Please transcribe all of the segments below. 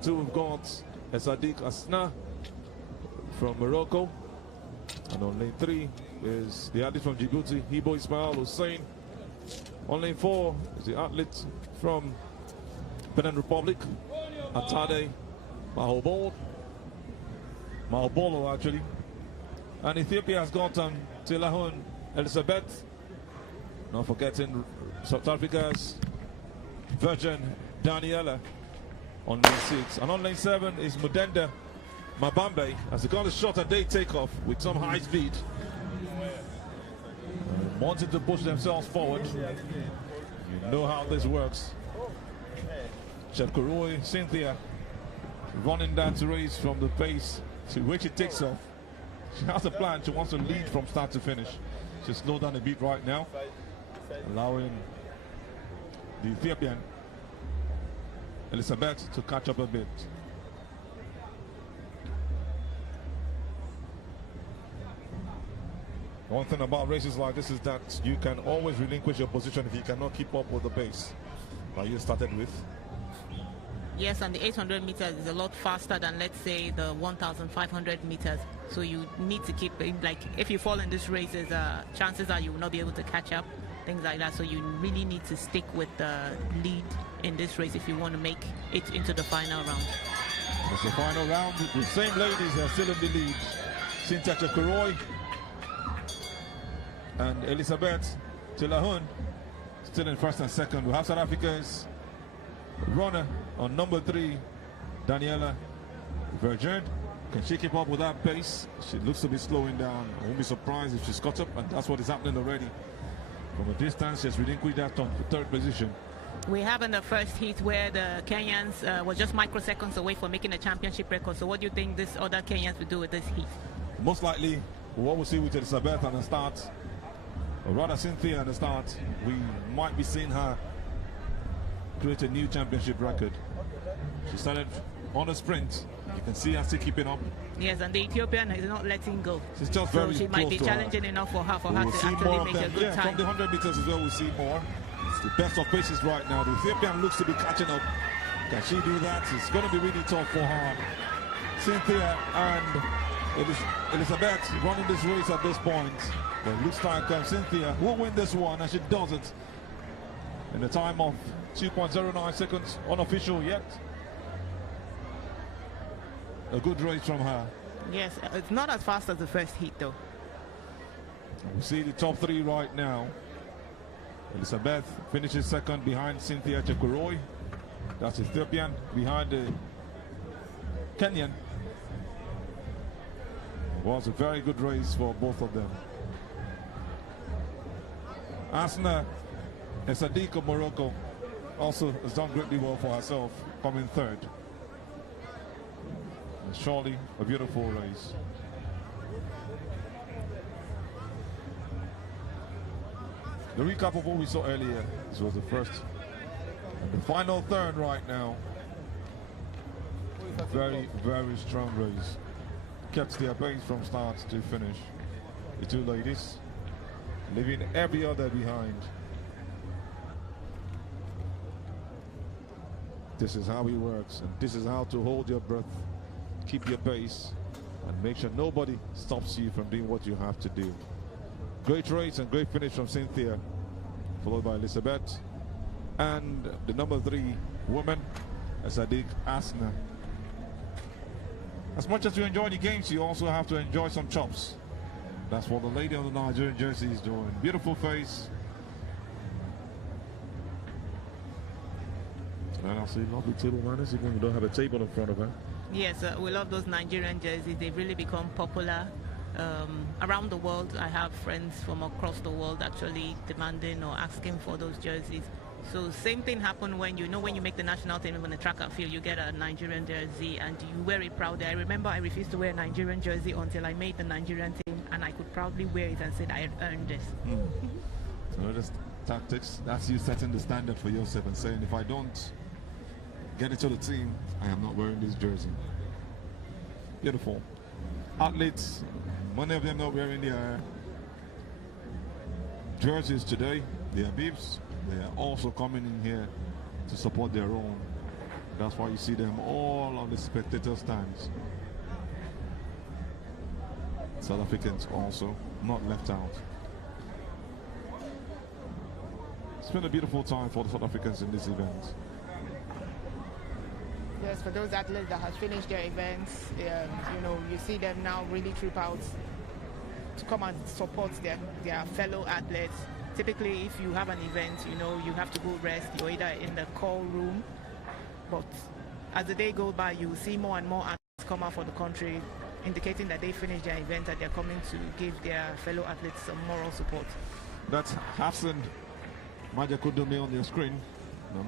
lane 2 we've got Sadiq Asna from Morocco. And on lane 3 is the athlete from Djibouti, Hibo Ismail Hussein. On lane 4 is the athlete from Benin Republic, Atade Mahobolo actually. And Ethiopia has got Tilahun Elizabeth. Not forgetting South Africa's Virgin Daniela on lane 6. And on lane 7 is Mudenda Mabambe as they got a shot and they take off with some high speed. Wanting to push themselves forward. You know how this works. Chepkuroi Cynthia running that race from the pace to which it takes off. She has a plan. She wants to lead from start to finish. She's slowed down a bit right now, allowing the Ethiopian Elizabeth to catch up a bit. One thing about races like this is that you can always relinquish your position if you cannot keep up with the pace that you started with. Yes, and the 800 meters is a lot faster than, let's say, the 1,500 meters. So you need to keep, like, if you fall in this race, chances are you will not be able to catch up, things like that. So you really need to stick with the lead in this race if you want to make it into the final round. It's the final round. The same ladies are still in the lead. Cynthia Chepkuroi and Elizabeth Tilahun still in first and second. We have South Africa's runner on number 3, Daniela Virgin. Can she keep up with that pace? She looks to be slowing down. I won't be surprised if she's caught up, and that's what is happening already. From a distance, she's relinquished that on the 3rd position. We have in the first heat where the Kenyans were just microseconds away from making a championship record. So what do you think this other Kenyans will do with this heat? Most likely, what we'll see with Elizabeth on the start, or rather Cynthia on the start, we might be seeing her create a new championship record. She started on a sprint. You can see her still keeping up. Yes, and the Ethiopian is not letting go. She's just so very she might be close to challenging enough for her to actually make a good time. From the 100 meters as well, we see more. It's the best of paces right now. The Ethiopian looks to be catching up. Can she do that? It's going to be really tough for her. Cynthia and Elizabeth running this race at this point. But it looks like Cynthia will win this one, and she does it in the time of 2.09 seconds, unofficial yet. A good race from her. Yes, it's not as fast as the first heat though. We see the top 3 right now. Elizabeth finishes second behind Cynthia Chepkuroi. That's Ethiopian behind the Kenyan. It was a very good race for both of them. Asna Sadiq of Morocco also has done greatly well for herself, coming 3rd. And surely a beautiful race. The recap of what we saw earlier. This was the first and the final third right now. Very, very strong race. Kept their pace from start to finish. The two ladies leaving every other behind. This is how it works, and this is how to hold your breath, keep your pace, and make sure nobody stops you from doing what you have to do. Great race and great finish from Cynthia, followed by Elizabeth, and the number 3 woman, Sadiq Asna. As much as you enjoy the games, you also have to enjoy some chops. That's what the lady of the Nigerian jersey is doing. Beautiful face. And I see lovely table manners, even if we don't have a table in front of her. Yes, we love those Nigerian jerseys. They've really become popular around the world. I have friends from across the world actually demanding or asking for those jerseys. So same thing happened when when you make the national team on the track and field, you get a Nigerian jersey and you wear it proudly. I remember I refused to wear a Nigerian jersey until I made the Nigerian team, and I could proudly wear it and said I had earned this. So that's tactics. That's you setting the standard for yourself and saying, if I don't get into the team, I am not wearing this jersey. Beautiful. Athletes, many of them not wearing their jerseys today, their bibs. They are also coming in here to support their own That's why you see them all on the spectator stands. South Africans also not left out. It's been a beautiful time for the South Africans in this event. Yes, for those athletes that have finished their events, you know, you see them now really troop out to come and support their fellow athletes. Typically, if you have an event, you know, you have to go rest. You're either in the call room, but as the day goes by, you see more and more athletes come out for the country, indicating that they finished their event and they're coming to give their fellow athletes some moral support. That's Hafsan Majakudumi on your screen,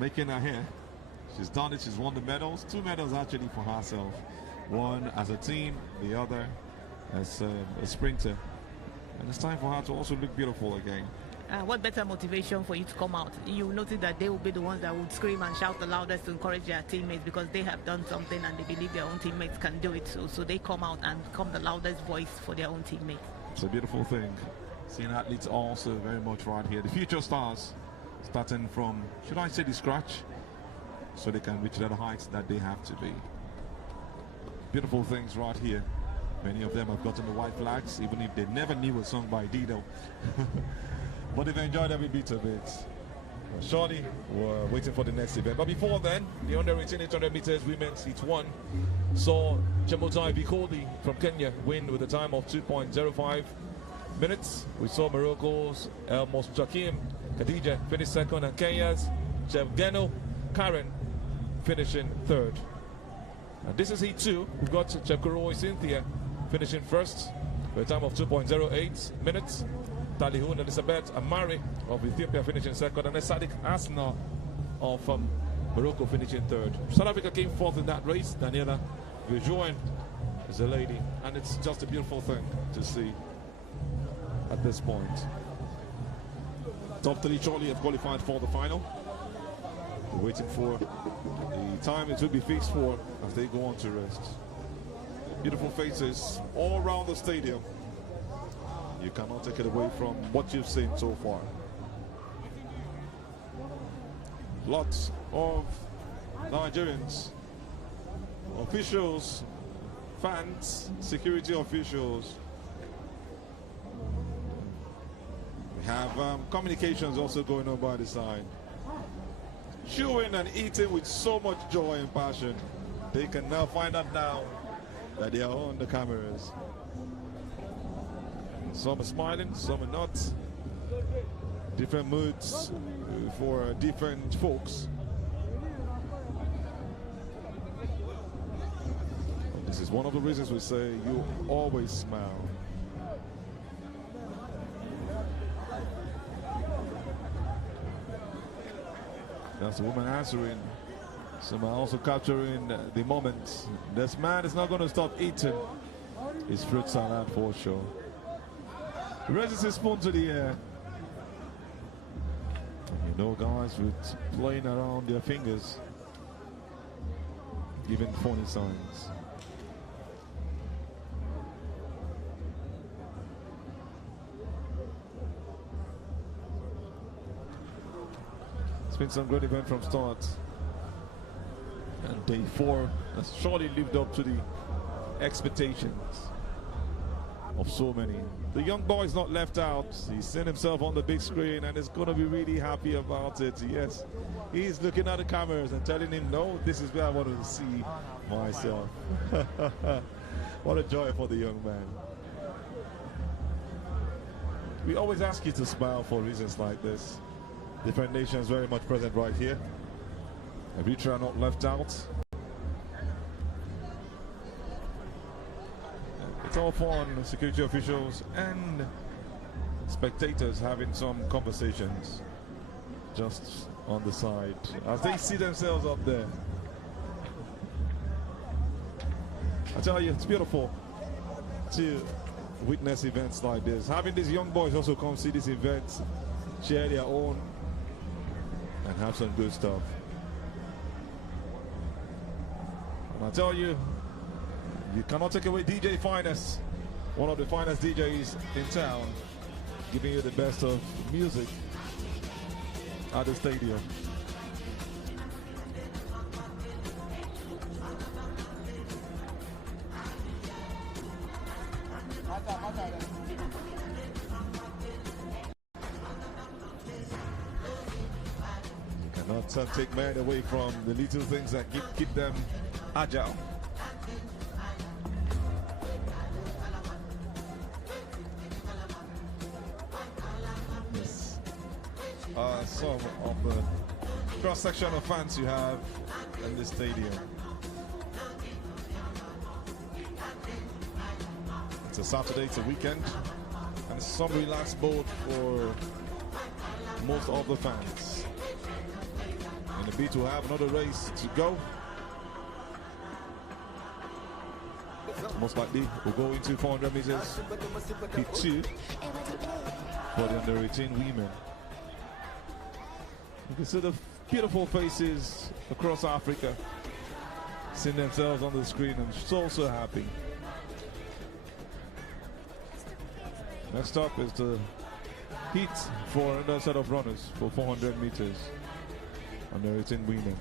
making her hair. She's done it, she's won the medals. 2 medals actually for herself. One as a team, the other as a sprinter. And it's time for her to also look beautiful again. What better motivation for you to come out? You notice that they will be the ones that would scream and shout the loudest to encourage their teammates because they have done something and they believe their own teammates can do it. So they come out and become the loudest voice for their own teammates. It's a beautiful thing. Seeing athletes also very much right here. The future stars starting from, should I say, the scratch, so they can reach the heights that they have to be. Beautiful things right here. Many of them have gotten the white flags, even if they never knew a song by Dido. But they've enjoyed every bit of it. Surely we're waiting for the next event. But before then, the under 18 800 meters women's heat 1 saw Chemutai Bikodi from Kenya win with a time of 2.05 minutes. We saw Morocco's El Moschakim Khadija finish second, and Kenya's Chevgeno Karen finishing third. And this is heat 2. We've got Chepkuroi Cynthia finishing first with a time of 2.08 minutes. Talihun Elizabeth Amari of Ethiopia finishing second, and Sadik Asna of Morocco finishing third. South Africa came fourth in that race. Daniela Vijoin is a lady, and it's just a beautiful thing to see at this point. Top 3 surely have qualified for the final. We're waiting for the time it will be fixed for as they go on to rest. Beautiful faces all around the stadium. You cannot take it away from what you've seen so far. Lots of Nigerians, officials, fans, security officials. We have communications also going on by the side. Chewing and eating with so much joy and passion. They can now find out now that they are on the cameras. Some are smiling, some are not. Different moods for different folks. And this is one of the reasons we say you always smile. That's the woman answering. Some are also capturing the moment. This man is not going to stop eating his fruit salad for sure. He raises his spoon to the air. You know, guys with playing around their fingers, giving funny signs. It's been some great event from start. And day 4 has surely lived up to the expectations of so many. The young boy is not left out. He's seen himself on the big screen and is going to be really happy about it. Yes, he's looking at the cameras and telling him, no, this is where I wanted to see myself. What a joy for the young man. We always ask you to smile for reasons like this. Different nations very much present right here. Eritrea not left out. It's all fun, security officials and spectators having some conversations just on the side as they see themselves up there. I tell you, it's beautiful to witness events like this. Having these young boys also come see these events, share their own, and have some good stuff. And I tell you, you cannot take away DJ Finest, one of the finest DJs in town, giving you the best of music at the stadium. Cannot take men away from the little things that keep them agile. Yes. Some of the cross-section of fans you have in this stadium. It's a Saturday, it's a weekend, and some relaxed boat for most of the fans. And the beat will have another race to go. Most likely we'll go into 400 meters, heat 2 for the under 18 women. You can see the beautiful faces across Africa seeing themselves on the screen and so happy. Next up is the heat for another set of runners for 400 meters under 18 women.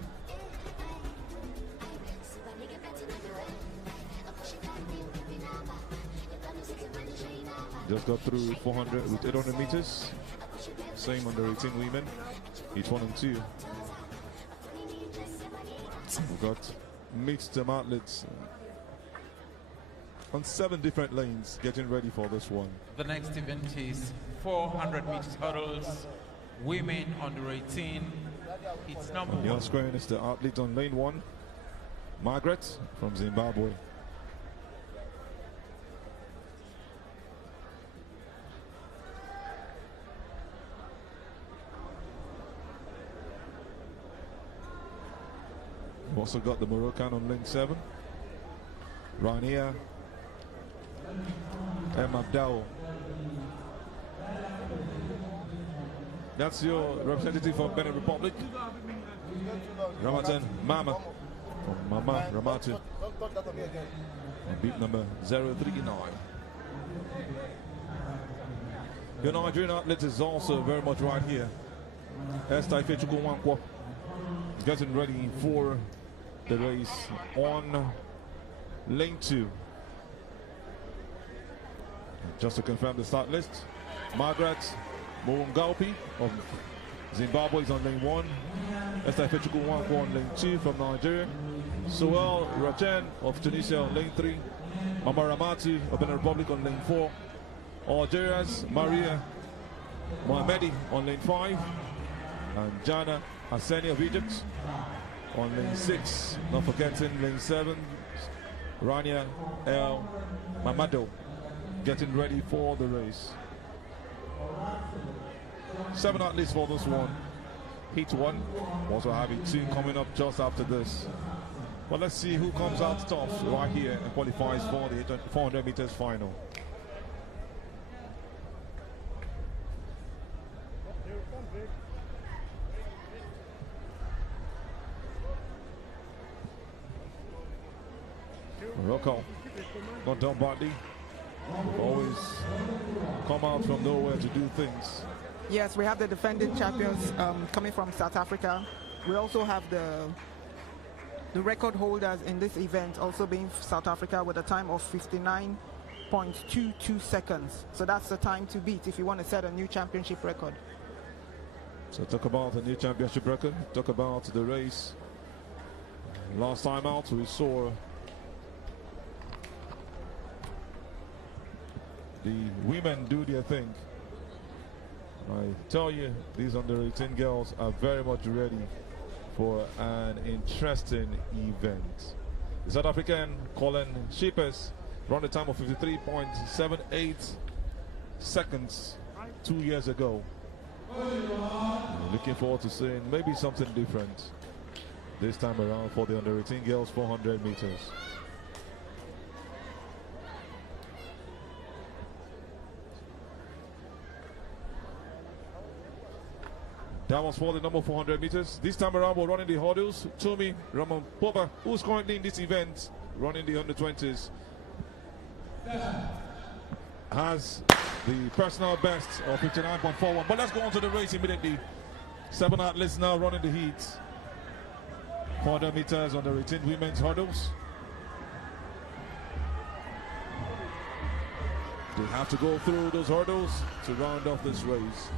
Just got through 400 with 800 meters. Same under 18 women, each 1 and 2. We've got mixed athletes on 7 different lanes getting ready for this one. The next event is 400 meters hurdles, women under 18. It's number 1. On the screen is the athlete on lane 1, Margaret from Zimbabwe. We've also got the Moroccan on lane 7, Rania M. Abdao. That's your representative from Benin Republic, Ramatan Mama from Mama Ramatu, on beat number 039. Your Nigerian athlete is also very much right here. Esther Ifechukwuwankwo is getting ready for the race on lane 2. Just to confirm the start list, Margaret Moungalpi of Zimbabwe is on lane 1, Esther Ifechukwuwankwo on lane 2 from Nigeria, Soel Rachen of Tunisia on lane 3, Mama Ramatu of Benin Republic on lane 4, Algeria's Maria Mohamedi on lane 5, and Jana Hassani of Egypt on lane 6, not forgetting lane 7, Rania El Mamado getting ready for the race. 7 athletes for this one. Heat 1, also having 2 coming up just after this. But let's see who comes out top right here and qualifies for the 400 meters final. Morocco, not done badly. Always come out from nowhere to do things. Yes, we have the defending champions coming from South Africa. We also have the record holders in this event also being South Africa with a time of 59.22 seconds. So that's the time to beat if you want to set a new championship record. So talk about the new championship record, talk about the race. Last time out we saw the women do their thing. I tell you, these under 18 girls are very much ready for an interesting event. The South African Colin Sheepers ran a time of 53.78 seconds 2 years ago. Looking forward to seeing maybe something different this time around for the under 18 girls 400 meters. That was for the number 400 meters. This time around we're running the hurdles. Tumi Ramaphosa, who's currently in this event, running the under 20s, has the personal best of 59.41. But let's go on to the race immediately. 7 athletes now running the heat. 400 meters under 18 women's hurdles. They have to go through those hurdles to round off this race.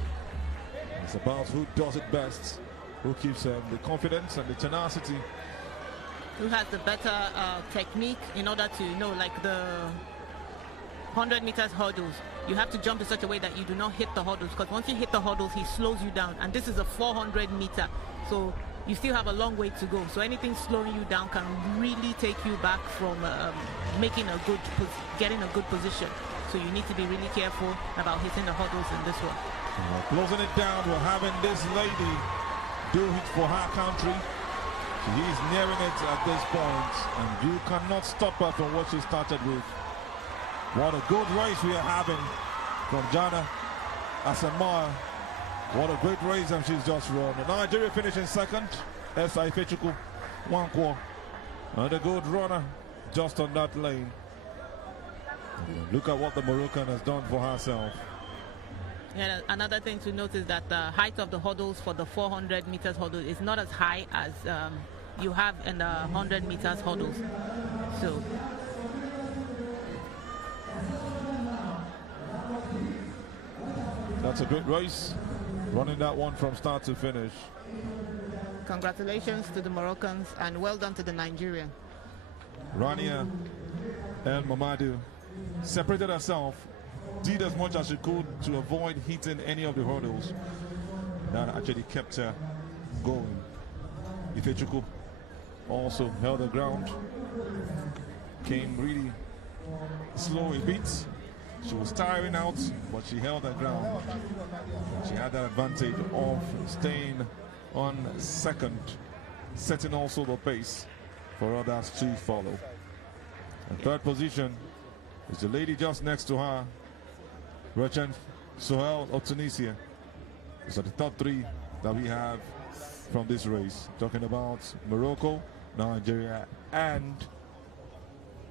It's about who does it best, who keeps the confidence and the tenacity. Who has the better technique in order to, like the 100 meters hurdles. You have to jump in such a way that you do not hit the hurdles, because once you hit the hurdles, he slows you down. And this is a 400 meter. So you still have a long way to go. So anything slowing you down can really take you back from getting a good position. So you need to be really careful about hitting the hurdles in this one. Closing it down, we're having this lady do it for her country. She's nearing it at this point, and you cannot stop her from what she started with. What a good race we are having from Jana Asamoah. What a great race and she's just run. Nigeria finishing second. S.I. Ifechukwu Nwankwo. And a good runner just on that lane. Look at what the Moroccan has done for herself. Yeah, another thing to note is that the height of the hurdles for the 400 meters hurdle is not as high as you have in the 100 meters hurdles. So that's a great race, running that one from start to finish. Congratulations to the Moroccans and well done to the Nigerian. Rania El Mamadou separated herself, did as much as she could to avoid hitting any of the hurdles. That actually kept her going. Ifechukwu also held the ground, came really slow a bit. She was tiring out, but she held her ground. She had that advantage of staying on second, setting also the pace for others to follow. And third position is the lady just next to her, Rechen Sohail of Tunisia. These are the top three that we have from this race. Talking about Morocco, Nigeria, and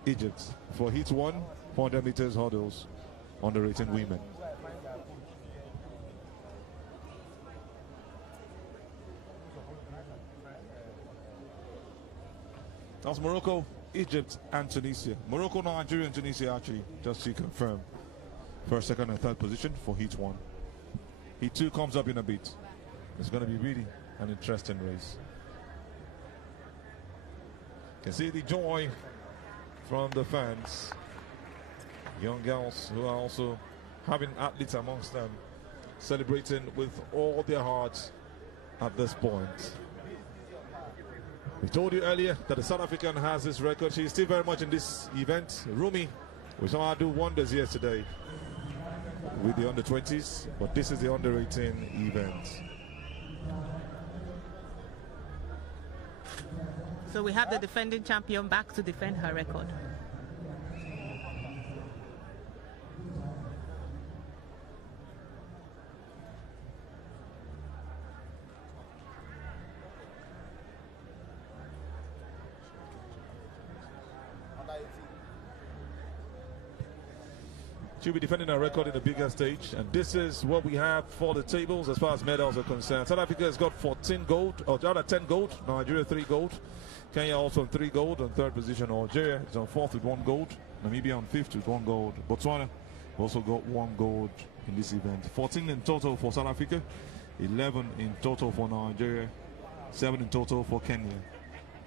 Egypt for heat 1, 400 meters hurdles on the rating women. That's Morocco, Egypt, and Tunisia. Morocco, Nigeria, and Tunisia actually, just to confirm, first, second, and third position for heat 1. Heat 2 comes up in a bit. It's going to be really an interesting race. You can see the joy from the fans. Young girls who are also having athletes amongst them, celebrating with all their hearts at this point. We told you earlier that the South African has this record. She's still very much in this event. Rumi, we saw her do wonders yesterday with the under-20s, but this is the under-18 event. So we have the defending champion back to defend her record. She'll be defending her record in the bigger stage, and this is what we have for the tables as far as medals are concerned. South Africa has got 14 gold, or rather 10 gold. Nigeria 3 gold. Kenya also on 3 gold on third position. Algeria is on 4th with 1 gold. Namibia on 5th with 1 gold. Botswana also got 1 gold in this event. 14 in total for South Africa, 11 in total for Nigeria, 7 in total for Kenya.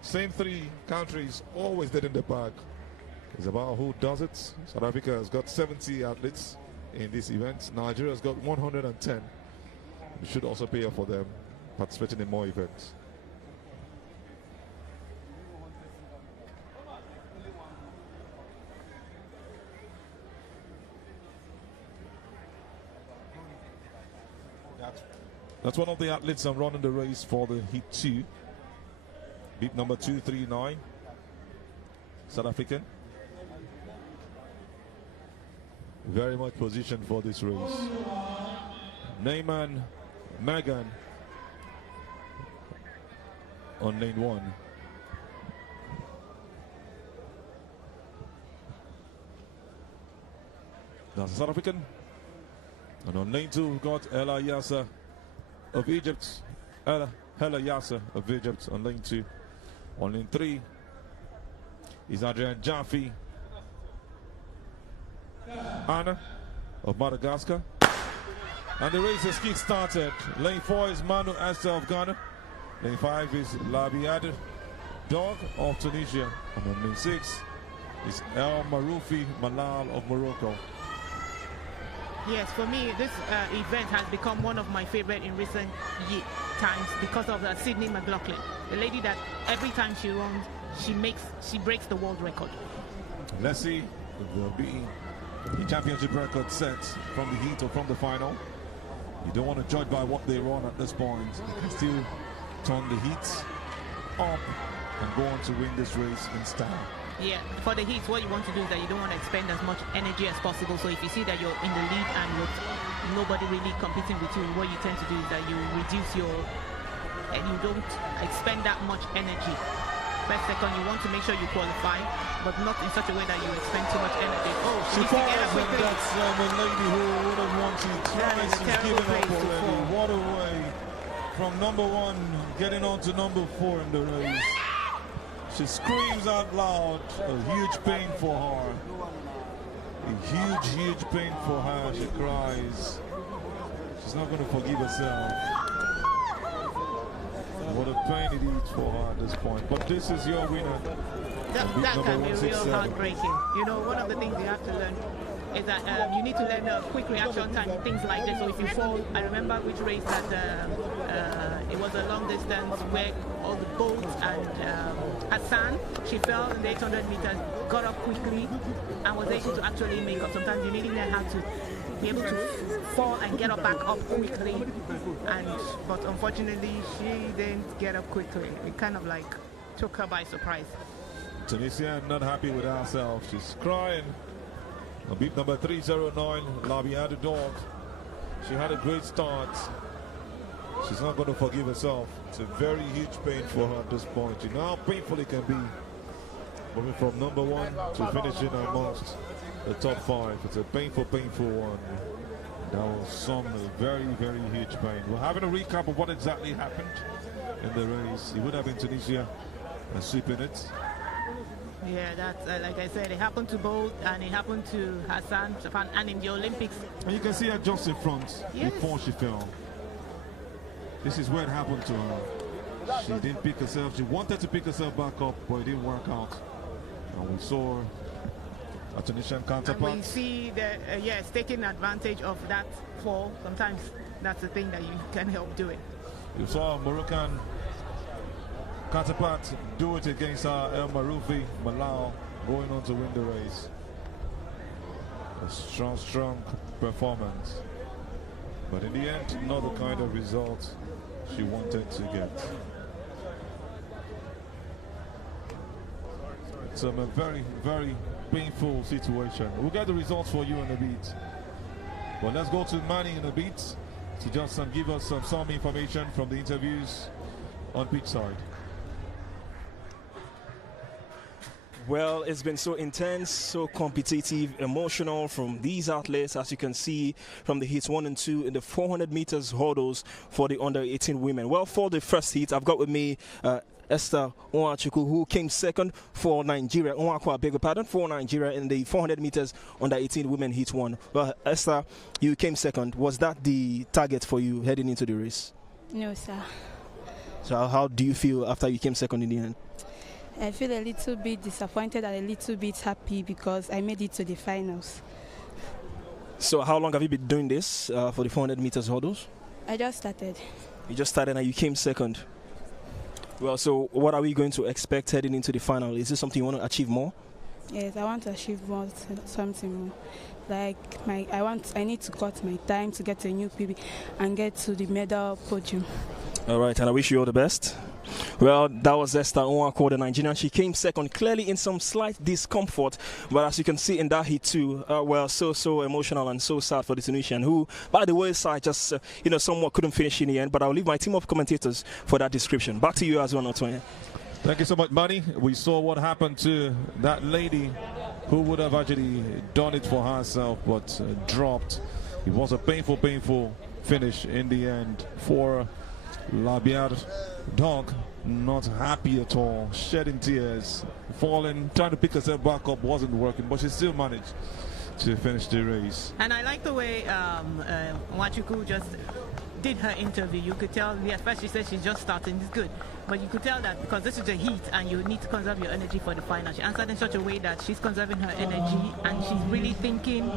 Same 3 countries always dead in the bag. It's about who does it. South Africa has got 70 athletes in this event. Nigeria has got 110. We should also pay for them participating in more events. That's one of the athletes I'm running the race for the heat 2. Beat number 239. South African. Very much positioned for this race. Neyman Megan on lane 1. That's South African. And on lane 2 we've got Ella Yasser of Egypt. Ella Yasser of Egypt on lane 2. On lane 3 is Adrian Jaffe Anna of Madagascar. And the race has kick-started. Lane 4 is Manu Assa of Ghana. Lane 5 is Labiad Dog of Tunisia. And then lane 6 is El Maroufi Malal of Morocco. Yes, for me, this event has become one of my favorite in recent times because of Sydney McLaughlin, the lady that every time she runs, she breaks the world record. Let's see if there'll be a championship record set from the heat or from the final. You don't want to judge by what they run at this point. You can still turn the heat up and go on to win this race in style. Yeah, for the heats, what you want to do is that you don't want to expend as much energy as possible. So if you see that you're in the lead and with nobody really competing with you, what you tend to do is that you reduce and you don't expend that much energy. First, second, you want to make sure you qualify, but not in such a way that you expend too much energy. Oh, she falls, and that's a lady who would have wanted twice. She's given up already. What a way from number 1 getting on to number 4 in the race. She screams out loud, a huge pain for her. A huge pain for her. She cries. She's not going to forgive herself. What a pain it is for her at this point. But this is your winner. That can be real heartbreaking. You know, one of the things you have to learn is that you need to learn a quick reaction time, things like this. So if you fall, I remember which race that it was a long distance where all the boats and Hassan, she fell in the 800 meters, got up quickly and was able to actually make up. Sometimes you really have to be able to fall and get up back up quickly. But unfortunately, she didn't get up quickly. It kind of like took her by surprise. Tunisia not happy with herself. She's crying. Beat number 309, Labiad Dog. She had a great start. She's not going to forgive herself. It's a very huge pain for her at this point. You know how painful it can be. Moving from number 1 to finishing amongst the top 5. It's a painful one. That was some very huge pain. We're having a recap of what exactly happened in the race. It would have been Tunisia sweeping it. Yeah, that's like I said, it happened to both, and it happened to Hassan, and in the Olympics. And you can see her just in front before she fell. This is where it happened to her. She didn't pick herself. She wanted to pick herself back up, but it didn't work out. And we saw a Tunisian counterpart. And we see that, yes, taking advantage of that fall. Sometimes that's the thing that you can help do it. You saw a Moroccan counterpart do it against El Maroufi Malal, going on to win the race. A strong performance. But in the end, not the kind of result she wanted to get. It's a very painful situation. We'll get the results for you in a bit. But let's go to Manny in a bit to just give us some information from the interviews on pitch side. Well, it's been so intense, so competitive, emotional from these athletes, as you can see from the heats 1 and 2 in the 400 meters hurdles for the under 18 women. Well, for the first heat, I've got with me Esther Onwachuku, who came second for Nigeria. Onwaku, I beg your pardon, for Nigeria in the 400 meters under 18 women heat 1. Well, Esther, you came second. Was that the target for you heading into the race? No, sir. So how do you feel after you came second in the end? I feel a little bit disappointed and a little bit happy because I made it to the finals. So how long have you been doing this for the 400 meters hurdles? I just started. You just started and you came second. Well, so what are we going to expect heading into the final? Is this something you want to achieve more? Yes, I want to achieve more, something more. Like I need to cut my time to get a new PB and get to the medal podium. All right, and I wish you all the best. Well, that was Esther Onwaku, the Nigerian. She came second, clearly in some slight discomfort, but as you can see in that heat too, well, so emotional and so sad for the Tunisian, who, by the wayside, just somewhat couldn't finish in the end. But I'll leave my team of commentators for that description. Back to you as well, Antoine. Thank you so much, Manny. We saw what happened to that lady who would have actually done it for herself, but dropped. It was a painful finish in the end for Labiad Dog. Not happy at all, shedding tears, falling, trying to pick herself back up, wasn't working, but she still managed to finish the race. And I like the way Nwachukwu just did her interview. You could tell, yeah, first she said she's just starting, it's good. But you could tell that because this is a heat and you need to conserve your energy for the final. She answered in such a way that she's conserving her energy and she's really thinking.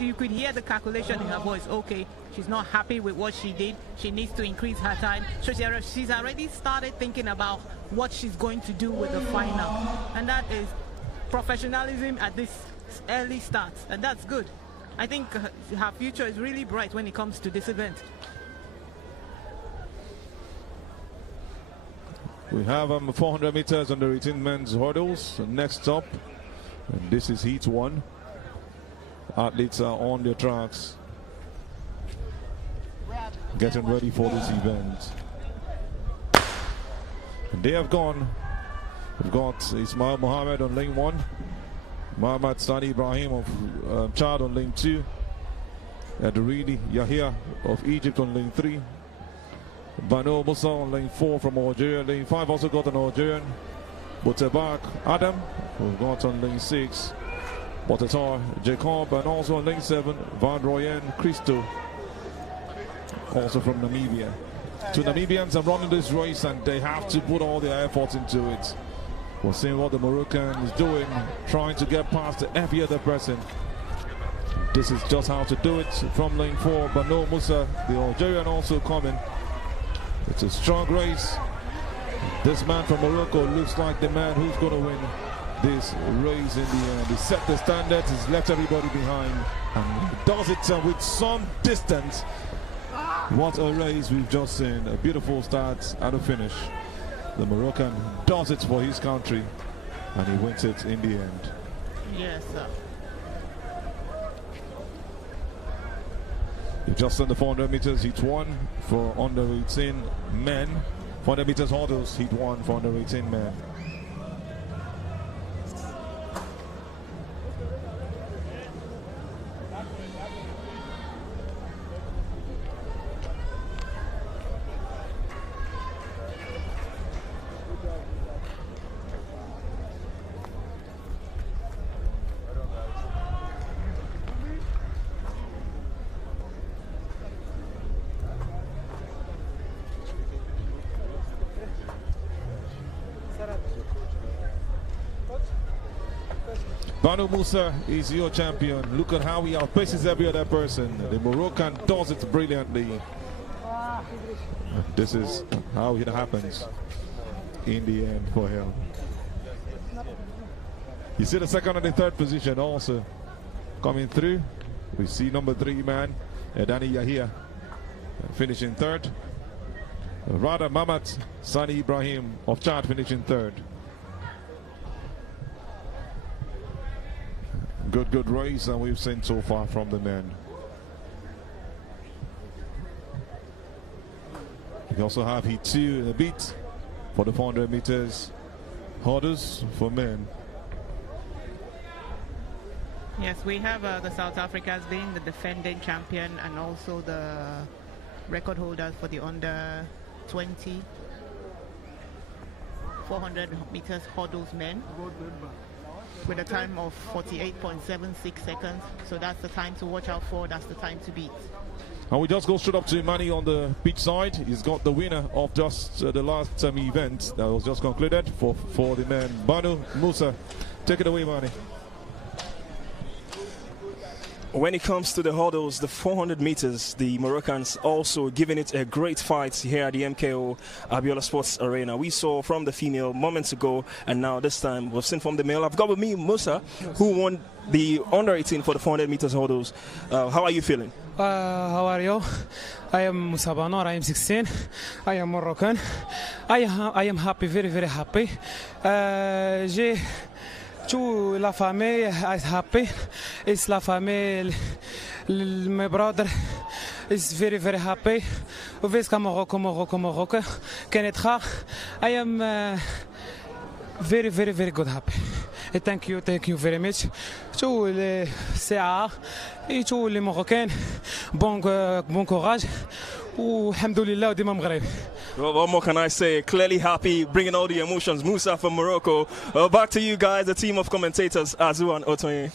You could hear the calculation in her voice. Okay, she's not happy with what she did. She needs to increase her time. So she's already started thinking about what she's going to do with the final. And that is professionalism at this early start. And that's good. I think her future is really bright when it comes to this event. We have 400 meters under 18 men's hurdles. Next up, and this is heat 1. Athletes are on their tracks, getting ready for this event. And they have gone. We've got Ismail Mohammed on lane 1, Mohammed Sani Ibrahim of Chad on lane 2, Aduridi Yahya of Egypt on lane 3, Bano Musa on lane 4 from Algeria. Lane 5 also got an Algerian, Boutebak Adam, we've got on lane 6, Botatar Jacob, and also on lane 7, Van Royen Christo, also from Namibia. Two Namibians are running this race and they have to put all their efforts into it. We're seeing what the Moroccan is doing, trying to get past every other person. This is just how to do it. From lane 4, Bano Musa, the Algerian, also coming. It's a strong race. This man from Morocco looks like the man who's going to win this race in the end. He set the standards, he's left everybody behind, and he does it with some distance. What a race we've just seen. A beautiful start and a finish. The Moroccan does it for his country, and he wins it in the end. Yes, sir. You've just done the 400 meters heat 1 for under 18 men. 400 meters hurdles heat 1 for under 18 men. Banu Musa is your champion. Look at how he outpaces every other person. The Moroccan does it brilliantly. This is how it happens in the end for him. You see the second and the third position also coming through. We see number 3 man, Dani Yahya, finishing 3rd. Rada Mamat Sani Ibrahim of Chad finishing 3rd. Good race, and we've seen so far from the men. We also have heat 2 in a bit for the 400 meters hurdles for men. Yes, we have the South Africans being the defending champion and also the record holders for the under 20 400 meters hurdles men, with a time of 48.76 seconds. So that's the time to watch out for. That's the time to beat. And we just go straight up to Manny on the beach side. He's got the winner of just the last event that was just concluded for the men. Banu Musa, take it away, Manny. When it comes to the hurdles, the 400 meters, the Moroccans also giving it a great fight here at the MKO Abiola Sports Arena. We saw from the female moments ago, and now this time we've seen from the male. I've got with me Musa, who won the under 18 for the 400 meters hurdles. How are you feeling? How are you? I am Musa Banor, I am 16. I am Moroccan. I am happy, very, very happy. To la famille is happy. It's la famille. My brother is very, very happy. Uveska Morocco. Kenitra. I am very, very, very good happy. Thank you very much. To le CAA et to les Marocains, bon courage. alhamdulillah وديما مغرب. Well, what more can I say? Clearly happy, bringing all the emotions. Musa from Morocco. Back to you guys, the team of commentators, Azu and Otoye.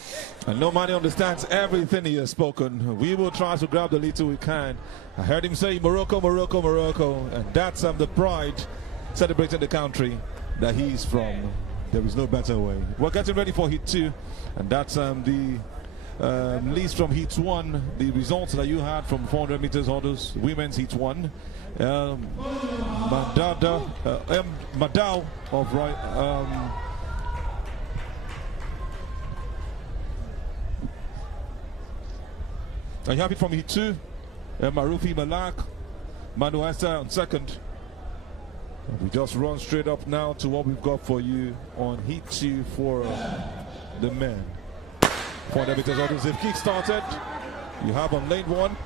And nobody understands everything he has spoken. We will try to grab the little we can. I heard him say Morocco, Morocco, Morocco, and that's the pride celebrating the country that he's from. There is no better way. We're getting ready for Heat 2, and that's the list from Heat 1, the results that you had from 400 meters hurdles, women's Heat 1. Madao of right. Are you happy from Heat 2? Marufi Malak, Manu Esther on second. We just run straight up now to what we've got for you on Heat 2 for the men. 400 meters hurdles, they've kick-started. You have on lane 1,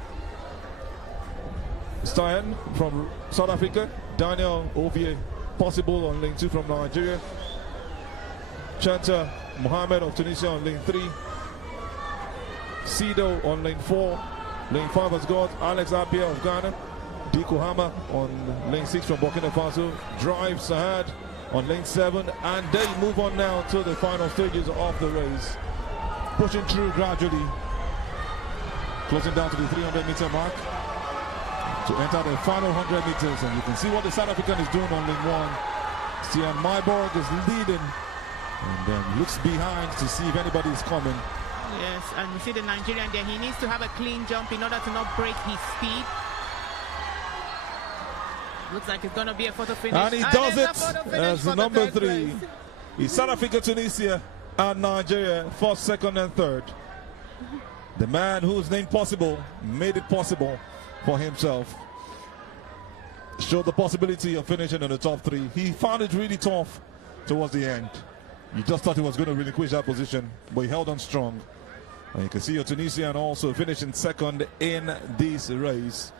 Stein from South Africa, Daniel Ovie Possible on lane 2 from Nigeria, Chanta Mohammed of Tunisia on lane 3, Sido on lane 4, lane 5 has got Alex Abia of Ghana, Diko Hama on lane 6 from Burkina Faso, Drive Sahad on lane 7, and they move on now to the final stages of the race. Pushing through gradually, closing down to the 300-meter mark to enter the final 100 meters. And you can see what the South African is doing on lane 1. Stian Myborg is leading and then looks behind to see if anybody is coming. Yes, and you see the Nigerian there. He needs to have a clean jump in order to not break his speed. Looks like it's going to be a photo finish. And he does it as the number 3. It's South Africa, Tunisia, and Nigeria, first, second, and third. The man whose name Possible made it possible for himself. Showed the possibility of finishing in the top 3. He found it really tough towards the end. You just thought he was going to relinquish that position, but he held on strong. And you can see your Tunisian also finishing second in this race.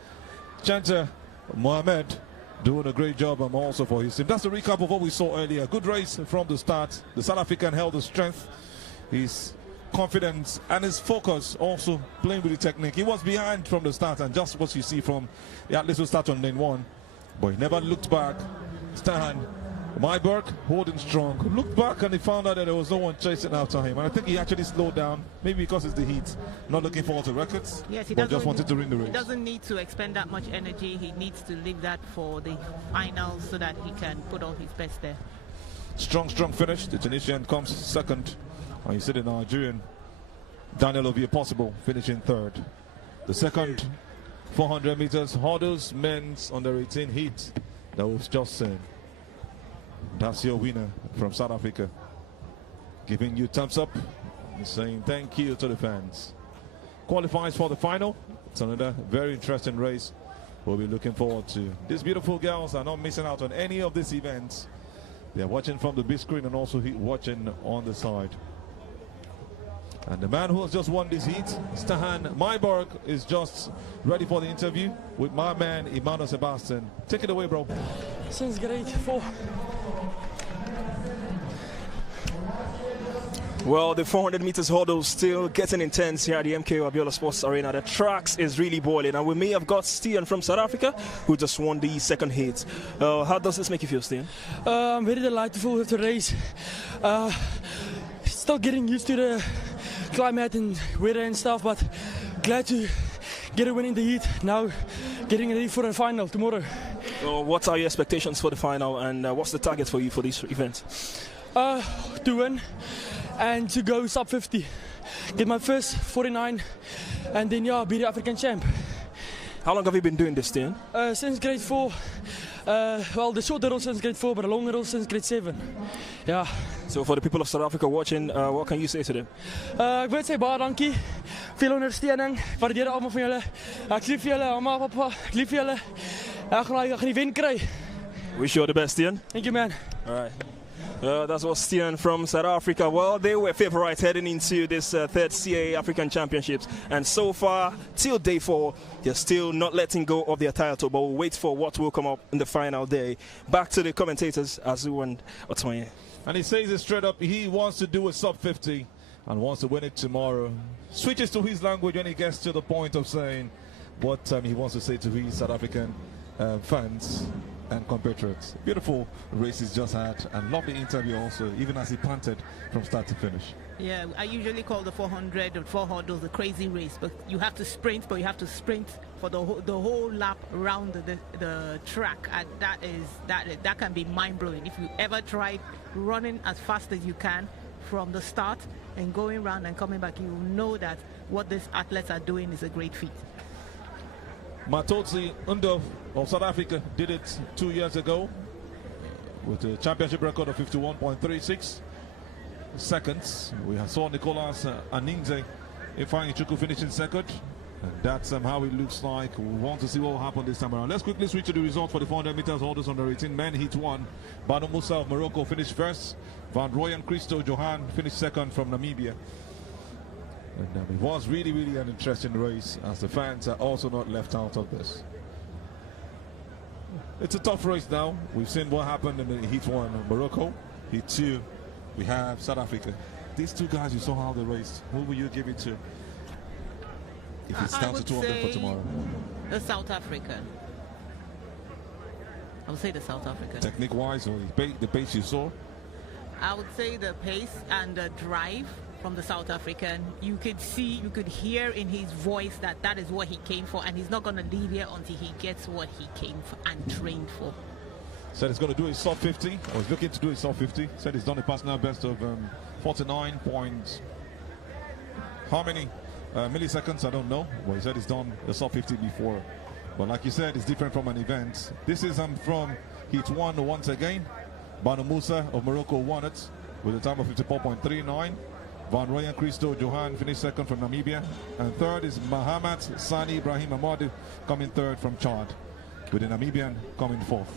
Chanta Mohamed doing a great job also for his team. That's a recap of what we saw earlier. Good race from the start. The South African held his strength, his confidence, and his focus, also playing with the technique. He was behind from the start, and just what you see from the athletes who start on lane 1. But he never looked back. Stan Myberg holding strong. Looked back and he found out that there was no one chasing after him. And I think he actually slowed down, maybe because it's the heat. Not looking forward to records, yes, but just wanted to win the race. He doesn't need to expend that much energy. He needs to leave that for the final so that he can put all his best there. Strong finish. The Tunisian comes second. And you see the Nigerian Daniel Ovie Possible finishing third. The second 400 meters hurdles men's under 18 heat that we've just seen. That's your winner from South Africa, giving you thumbs up and saying thank you to the fans. Qualifies for the final. It's another very interesting race we'll be looking forward to. These beautiful girls are not missing out on any of these events. They're watching from the big screen and also watching on the side. And the man who has just won this heat, Stan Myborg, is just ready for the interview with my man Emmanuel Sebastian. Take it away, bro. Since grade 4. Well, the 400 meters hurdle still getting intense here at the MKO Abiola Sports Arena. The tracks is really boiling, and we may have got Stian from South Africa, who just won the second heat. How does this make you feel, Stian? I'm very delighted with the race. Still getting used to the climate and weather and stuff, but glad to get a win in the heat. Now getting ready for the final tomorrow. What are your expectations for the final, and what's the target for you for this event? To win and to go sub 50, get my first 49, and then be the African champ. How long have you been doing this, Stian? Since grade 4. Well, the short hurdle since grade 4, but the long hurdle since grade 7. Yeah. So for the people of South Africa watching, what can you say to them? Ek wil sê baie dankie. Veel ondersteuning. Waardeer almal van julle. Ek lief julle, mamma, papa. Ek lief julle. Ek gaan die wen kry. Wish you all the best, Stian. Thank you, man. All right. That was Stian from South Africa. Well, they were favourites heading into this third CAA African Championships. And so far, till day 4, they're still not letting go of their title. But we'll wait for what will come up in the final day. Back to the commentators, Azu and Otoye. And he says it straight up. He wants to do a sub 50 and wants to win it tomorrow. Switches to his language when he gets to the point of saying, what he wants to say to his South African fans and compatriots. Beautiful race he's just had, and lovely interview also, even as he panted from start to finish. Yeah, I usually call the 400 or 4 hurdles a crazy race, but you have to sprint, but you have to sprint for the whole lap around the track, and that can be mind-blowing. If you ever tried running as fast as you can from the start and going around and coming back, you will know that what these athletes are doing is a great feat. Matotsi Undo of South Africa did it 2 years ago with a championship record of 51.36 seconds. We saw Nicolas Aninze Ifeanyi Chukwu finishing second, and that's how it looks like. We want to see what will happen this time around. Let's quickly switch to the results for the 400 meters hurdles under 18 men. Heat 1, Banu Musa of Morocco finished first. Van Rooyen Christo Johan finished second from Namibia. And it was really an interesting race, as the fans are also not left out of this. It's a tough race now. We've seen what happened in the Heat 1 Morocco. Heat 2, we have South Africa. These two guys, you saw how they raced. Who will you give it to if it's down to two of them for tomorrow? The South African. I would say the South African. Technique-wise, or the pace you saw? I would say the pace and the drive from the South African. You could see, you could hear in his voice that is what he came for, and he's not going to leave here until he gets what he came for and trained for. Said he's going to do his sub 50, or he's looking to do his sub 50. Said he's done a personal best of 49 points. How many milliseconds? I don't know. Well, he said he's done the sub 50 before. But like you said, it's different from an event. This is from Heat 1 once again. Banu Musa of Morocco won it with a time of 54.39. Van Rooyen Christo Johan finished second from Namibia. And third is Mahamat Sani Ibrahim Amadou coming third from Chad, with the Namibian coming fourth.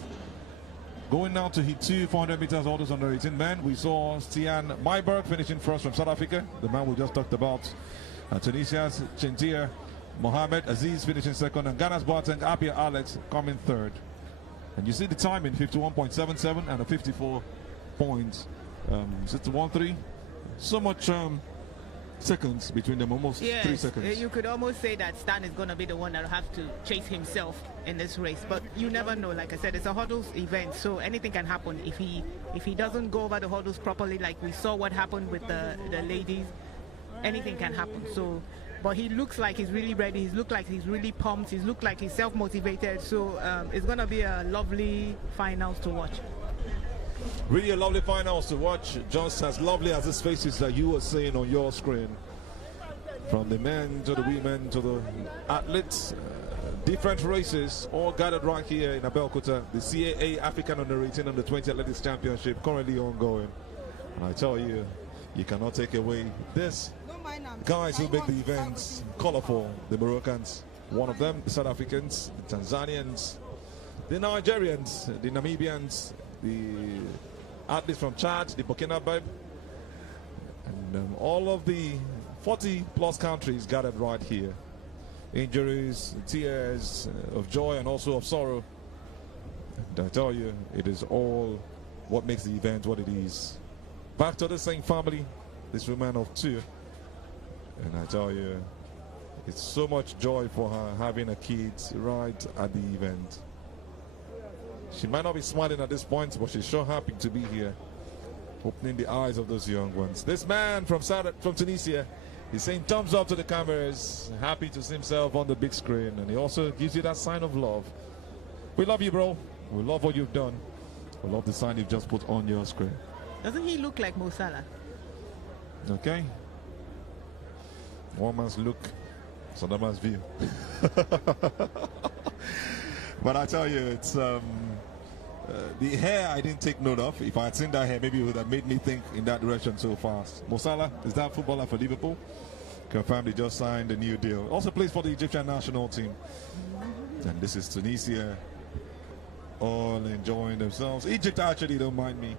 Going now to Heat 2, 400 meters hurdles under 18 men. We saw Stian Myberg finishing first from South Africa, the man we just talked about. Tunisia's Chintia Mohamed Aziz finishing second, and Ghana's Boateng Apia Alex coming third. And you see the timing, 51.77 and a 54.613. So much seconds between them, almost 3 seconds. You could almost say that Stan is going to be the one that will have to chase himself in this race, but you never know. Like I said, it's a hurdles event, so anything can happen. If he doesn't go over the hurdles properly, like we saw what happened with the ladies, anything can happen. So, but he looks like he's really ready. He looks like he's really pumped. He looks like he's self-motivated. So it's going to be a lovely finals to watch. Really a lovely finals to watch, just as lovely as this faces that you were seeing on your screen. From the men to the women to the athletes, different races, all gathered right here in Abeokuta. The CAA African U18 and the U20 Athletics Championship currently ongoing. And I tell you, you cannot take away this. Guys who make the events colorful, the Moroccans, one of them, the South Africans, the Tanzanians, the Nigerians, the Namibians, the athletes from Chad, the Burkina Faso, and all of the 40 plus countries gathered right here. Injuries, tears of joy and also of sorrow. And I tell you, it is all what makes the event what it is. Back to the same family, this woman of 2. And I tell you, it's so much joy for her having a kid right at the event. She might not be smiling at this point, but she's sure happy to be here, opening the eyes of those young ones. This man from Tunisia, he's saying thumbs up to the cameras, happy to see himself on the big screen, and he also gives you that sign of love. We love you, bro. We love what you've done. We love the sign you've just put on your screen. Doesn't he look like Mo Salah? Okay. One man's look, it's another man's view. But I tell you, it's the hair I didn't take note of. If I had seen that hair, maybe it would have made me think in that direction so fast. Mo Salah, is that footballer for Liverpool? Confirmed he just signed a new deal. Also plays for the Egyptian national team. And this is Tunisia, all enjoying themselves. Egypt actually don't mind me.